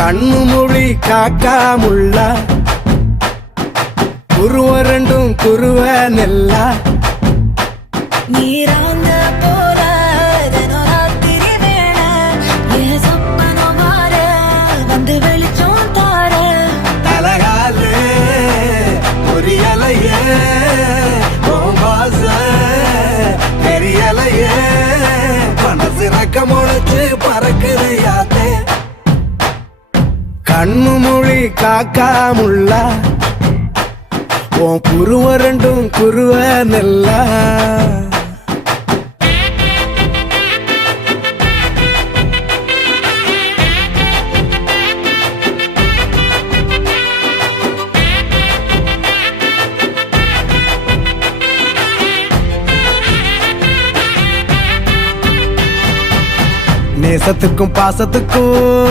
கண்ணு மொழி காக்காமுள்ள குருவ ரெண்டும் குருவ நெல்லா நீராங்க போல ராத்திரி வேண என் சொப்பனம் மாற வந்து வெளிச்சம் தார தலகாலே பொரியலையே வாச பெரியலையே மனசு ரக்க முளைச்சு பறக்குது யாத்தே கண்ணு மொழி காக்காமுள்ள உன் குருவ ரெண்டும் குருவ நெல்லா நேசத்துக்கும் பாசத்துக்கும்